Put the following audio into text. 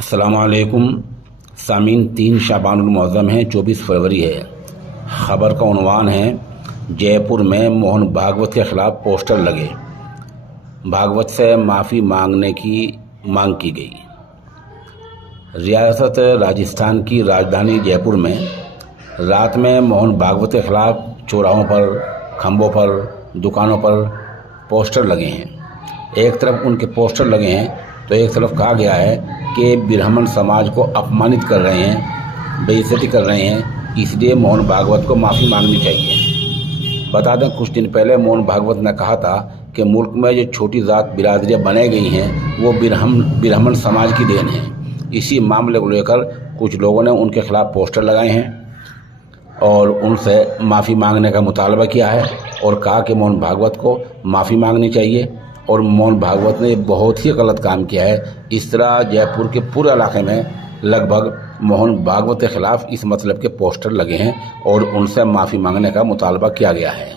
अस्सलामुअलैकुम सामीन। 3 शाबानुल मुअज़्ज़म है, 24 फरवरी है। ख़बर का उन्वान है, जयपुर में मोहन भागवत के ख़िलाफ़ पोस्टर लगे, भागवत से माफ़ी मांगने की मांग की गई। रियासत राजस्थान की राजधानी जयपुर में रात में मोहन भागवत के ख़िलाफ़ चौराहों पर, खंभों पर, दुकानों पर पोस्टर लगे हैं। एक तरफ उनके पोस्टर लगे हैं तो एक तरफ कहा गया है कि ब्राह्मण समाज को अपमानित कर रहे हैं, बेइज्जती कर रहे हैं, इसलिए मोहन भागवत को माफ़ी मांगनी चाहिए। बता दें, कुछ दिन पहले मोहन भागवत ने कहा था कि मुल्क में जो छोटी जात बिरादरियाँ बनाई गई हैं वो ब्राह्मण समाज की देन है। इसी मामले को लेकर कुछ लोगों ने उनके खिलाफ़ पोस्टर लगाए हैं और उनसे माफ़ी मांगने का मुतालबा किया है और कहा कि मोहन भागवत को माफ़ी मांगनी चाहिए। और मोहन भागवत ने बहुत ही गलत काम किया है। इस तरह जयपुर के पूरे इलाके में लगभग मोहन भागवत के ख़िलाफ़ इस मतलब के पोस्टर लगे हैं और उनसे माफ़ी मांगने का मुतालबा किया गया है।